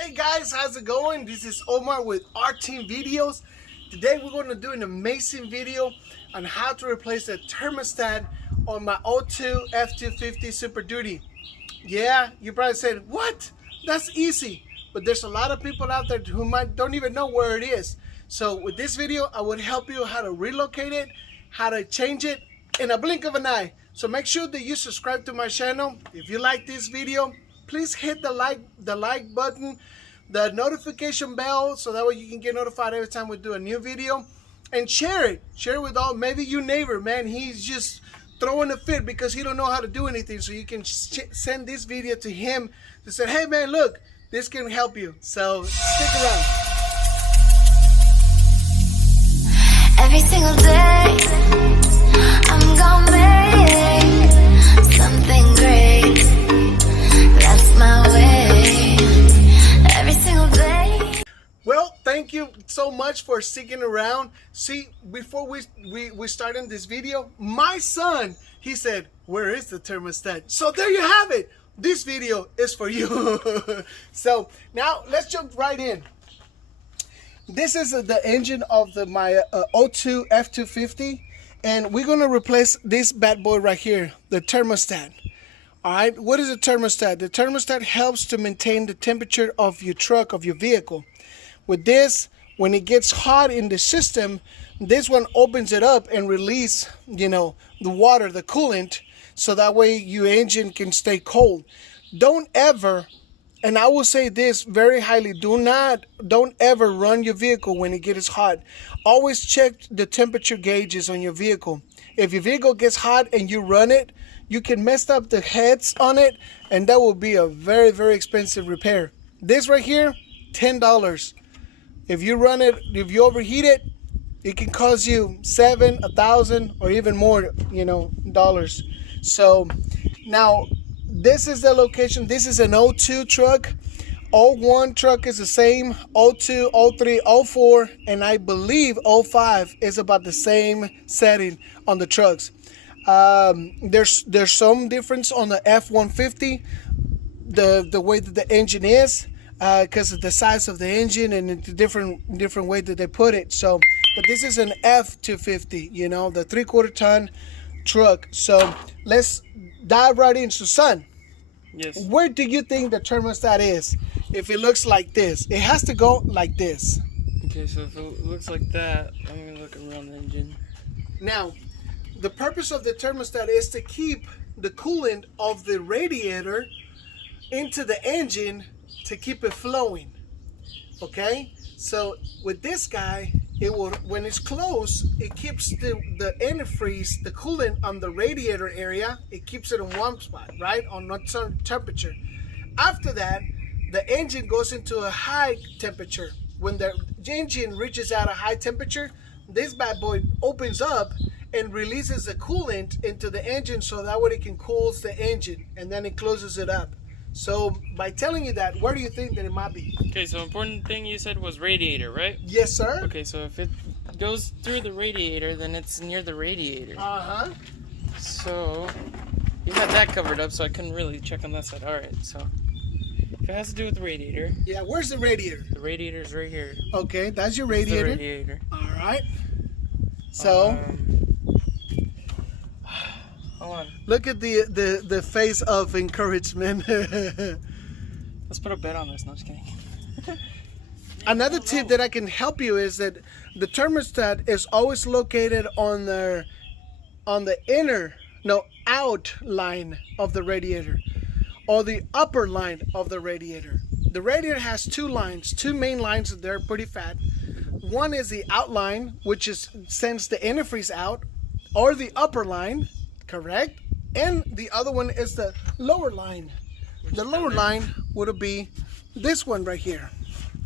Hey guys, how's it going? This is Omar with Our Team Videos. Today we're going to do an amazing video on how to replace the thermostat on my O2 F250 Super Duty. Yeah, you probably said, what? That's easy. But there's a lot of people out there who don't even know where it is. So with this video, I would help you how to relocate it, how to change it in a blink of an eye. So make sure that you subscribe to my channel. If you like this video, please hit the like button, the notification bell, so that way you can get notified every time we do a new video, and share it with all, maybe your neighbor, man, he's just throwing a fit because he don't know how to do anything, so you can send this video to him to say, hey man, look, this can help you. So stick around. Every single day I'm gonna make something great. That's my way. Every single day. Well, thank you so much for sticking around. See, before we started this video, my son, he said, where is the thermostat? So there you have it. This video is for you. So now let's jump right in. This is the engine of my O2 F250, and we're going to replace this bad boy right here, the thermostat. All right, what is a thermostat? The thermostat helps to maintain the temperature of your truck, of your vehicle. With this, when it gets hot in the system, this one opens it up and release, the water, the coolant, so that way your engine can stay cold. Don't ever, and I will say this very highly, don't ever run your vehicle when it gets hot. Always check the temperature gauges on your vehicle. If your vehicle gets hot and you run it, you can mess up the heads on it, and that will be a very, very expensive repair. This right here, $10. If you run it, if you overheat it, it can cost you $7,000, $1,000, or even more, dollars. So now this is the location. This is an O2 truck. O1 truck is the same. O2, O3, O4, and I believe O5 is about the same setting on the trucks. There's some difference on the F250, the way that the engine is, because of the size of the engine and the different way that they put it. So, but this is an F250, the 3/4 ton truck. So let's dive right in. So son, yes, where do you think the thermostat is? If it looks like this, it has to go like this. okay, so if it looks like that, I'm gonna look around the engine. Now, the purpose of the thermostat is to keep the coolant of the radiator into the engine to keep it flowing. Okay, so with this guy, it will, when it's closed, it keeps the antifreeze, the coolant on the radiator area, it keeps it in one spot, right, on a certain temperature. After that, the engine goes into a high temperature. When the engine reaches out a high temperature, this bad boy opens up and releases the coolant into the engine, so that way it can cool the engine, and then it closes it up. So by telling you that, where do you think that it might be? Okay, so important thing you said was radiator, right? Yes, sir. Okay, so if it goes through the radiator, then it's near the radiator. Uh-huh. So you had that covered up, so I couldn't really check on that side. All right, so if it has to do with the radiator, Yeah, where's the radiator? the radiator's right here. Okay, that's your This is the radiator. radiator. All right. So Hold on. look at the face of encouragement. Let's put a bet on this. No, just kidding. Another tip that I can help you is that the thermostat is always located on the out line of the radiator, or the upper line of the radiator. The radiator has two main lines that they're pretty fat. One is the outline, which sends the antifreeze out, or the upper line, correct? And the other one is the lower line. The lower line would be this one right here.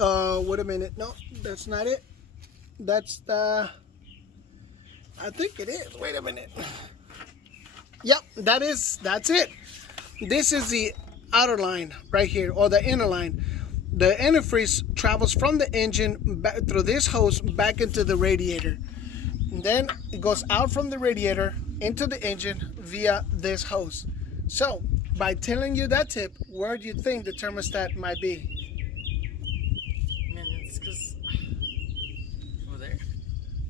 Wait a minute. No, that's not it. That's I think it is. Wait a minute. Yep, that's it. This is the outer line right here, or the inner line. The antifreeze travels from the engine back through this hose back into the radiator. And then it goes out from the radiator into the engine via this hose. So by telling you that tip, where do you think the thermostat might be? It's because over there.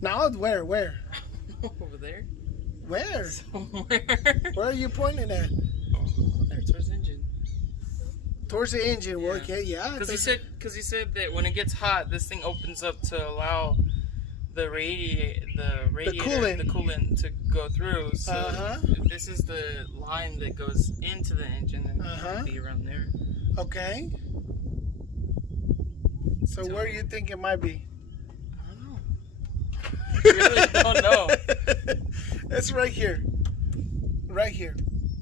No, where? Over there. Where? Somewhere. Where are you pointing at? Oh, there, towards the engine. Towards the engine work, yeah. Because he said that when it gets hot, this thing opens up to allow the coolant to go through. So this is the line that goes into the engine, and it might be around there. Okay. So where do you think it might be? I don't know. I really don't know. It's right here. Right here.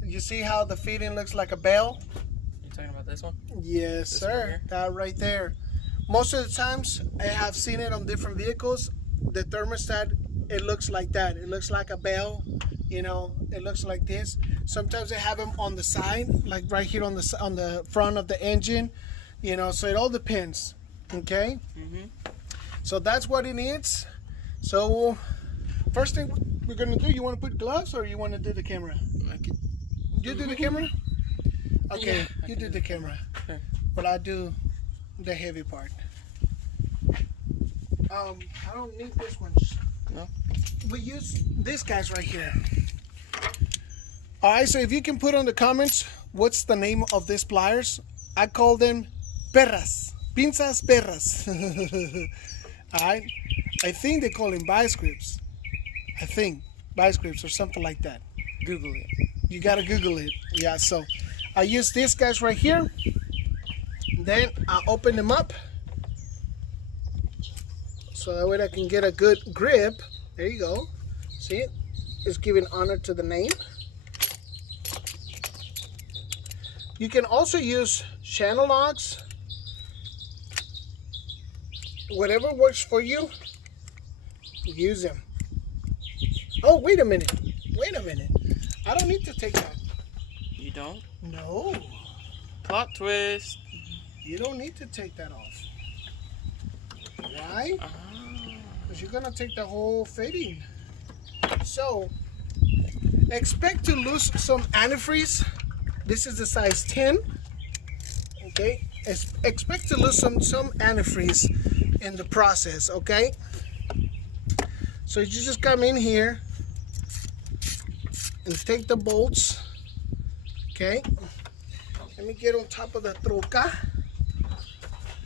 You see how the feeding looks like a bell? You talking about this one? Yes, This sir. one here? That right there. Most of the times, I have seen it on different vehicles. The thermostat, it looks like that. It looks like a bell. You know, it looks like this. Sometimes they have them on the side, like right here on the front of the engine. You know, so it all depends. Okay. So that's what it needs. So first thing we're gonna do, you want to put gloves or you want to do the camera? You do the camera? Okay, Yeah, you do the camera. Sure. But I do the heavy part. I don't need this one. No. We use these guys right here. All right, so if you can put on the comments what's the name of these pliers, I call them perras, pinzas perras. All right, I think they call them vice grips. I think vice grips or something like that. Google it. You gotta Google it. Yeah, so I use these guys right here. Then I open them up so that way I can get a good grip. There you go. See it? It's giving honor to the name. You can also use channel locks. Whatever works for you, use them. Oh, wait a minute. Wait a minute. I don't need to take that. You don't? No. Plot twist. You don't need to take that off. Why? Because you're going to take the whole fitting. So, expect to lose some antifreeze. This is the size 10. Okay? Expect to lose some antifreeze in the process, okay? So you just come in here and take the bolts. Okay? Let me get on top of the troca.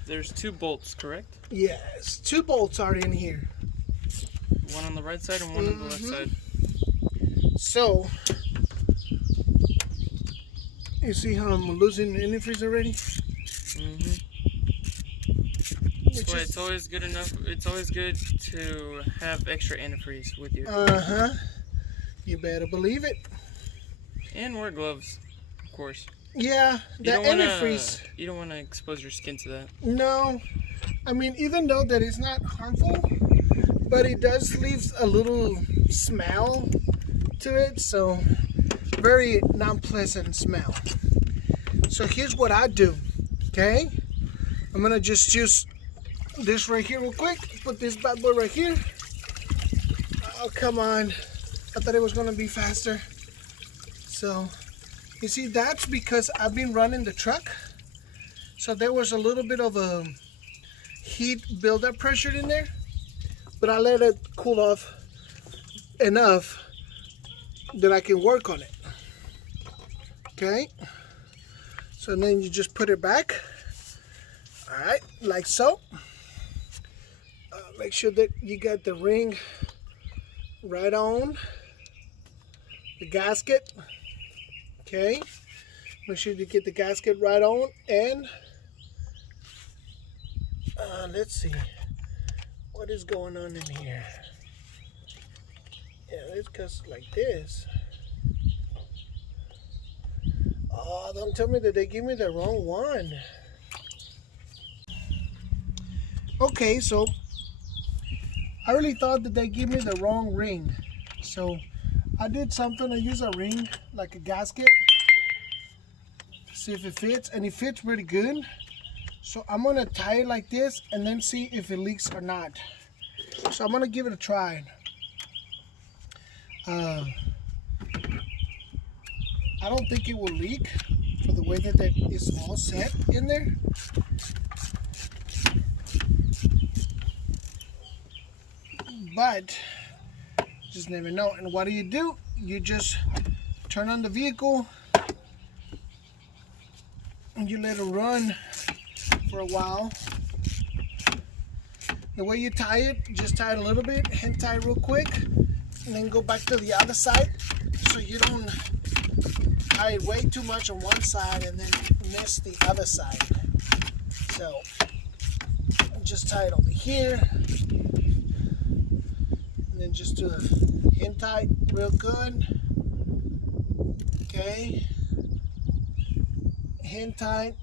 There's 2 bolts, correct? Yes, 2 bolts are in here. One on the right side and one on the left side. So, you see how I'm losing antifreeze already? That's why it's always good enough. It's always good to have extra antifreeze with you. You better believe it. And wear gloves, of course. Yeah, the antifreeze. You don't want to expose your skin to that. No, I mean, even though that is not harmful, but it does leave a little smell to it, so very non-pleasant smell. So here's what I do, okay? I'm gonna just use this right here real quick. Put this bad boy right here. Oh, come on. I thought it was gonna be faster. So, you see, that's because I've been running the truck. So there was a little bit of a heat buildup pressure in there, but I let it cool off enough that I can work on it. Okay, so then you just put it back. All right, like so. Make sure that you got the ring right on the gasket. Okay, make sure you get the gasket right on, and let's see what is going on in here. Yeah, it goes like this. Oh, don't tell me that they give me the wrong one. Okay, so I really thought that they gave me the wrong ring. So I did something. I used a ring, like a gasket, to see if it fits, and it fits pretty good. So I'm gonna tie it like this and then see if it leaks or not. So I'm gonna give it a try. I don't think it will leak for the way that it's all set in there. but just never know. And what do? You just turn on the vehicle and you let it run for a while. The way you tie it, just tie it a little bit, hand tie it real quick, and then go back to the other side so you don't tie it way too much on one side and then miss the other side. So just tie it over here, and then just do a hand tie real good. Okay, hand tight,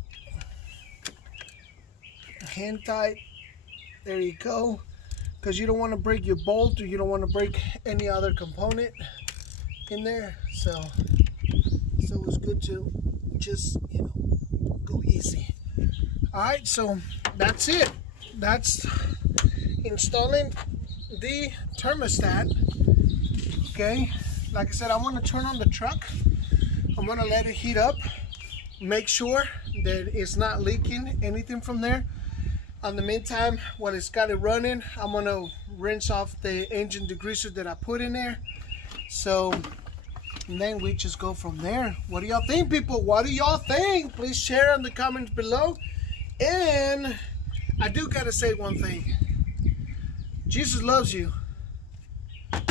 hand tight. There you go. Because you don't want to break your bolt, or you don't want to break any other component in there. So it's good to just, you know, go easy. All right, so that's it. That's installing the thermostat. Okay, like I said, I want to turn on the truck. I'm going to let it heat up, make sure that it's not leaking anything from there. In the meantime, while it's got it running, I'm going to rinse off the engine degreaser that I put in there. So, and then we just go from there. What do y'all think, people? What do y'all think? Please share in the comments below. And I do got to say one thing. Jesus loves you.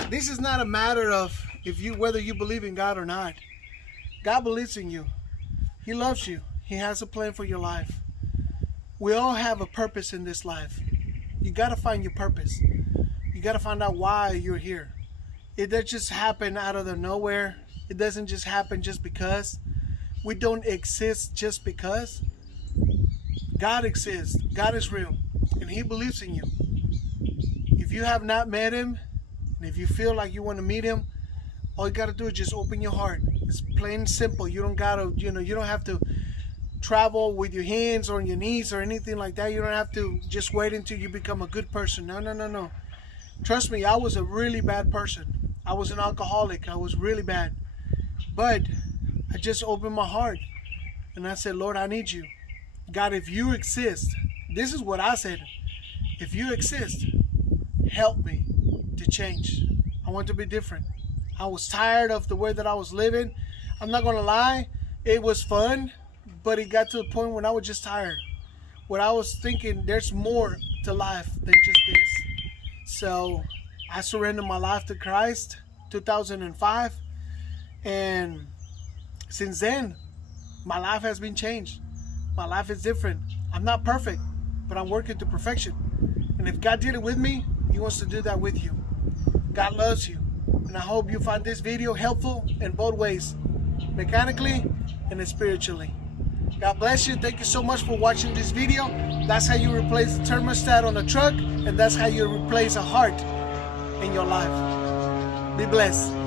This is not a matter of whether you believe in God or not. God believes in you. He loves you. He has a plan for your life. We all have a purpose in this life. You got to find your purpose. You got to find out why you're here. It doesn't just happen out of the nowhere. It doesn't just happen just because. We don't exist just because. God exists. God is real. And He believes in you. If you have not met Him, and if you feel like you want to meet Him, all you got to do is just open your heart. It's plain and simple. You don't got to, you don't have to travel with your hands or on your knees or anything like that. You don't have to just wait until you become a good person. No. Trust me, I was a really bad person. I was an alcoholic. I was really bad. But I just opened my heart and I said, Lord, I need you. God, if you exist, this is what I said. If you exist, help me to change. I want to be different. I was tired of the way that I was living. I'm not going to lie. It was fun. But it got to the point when I was just tired. When I was thinking there's more to life than just this. So I surrendered my life to Christ 2005. And since then, my life has been changed. My life is different. I'm not perfect, but I'm working to perfection. And if God did it with me, He wants to do that with you. God loves you. And I hope you find this video helpful in both ways. Mechanically and spiritually. God bless you. Thank you so much for watching this video. That's how you replace the thermostat on a truck, and that's how you replace a heart in your life. Be blessed.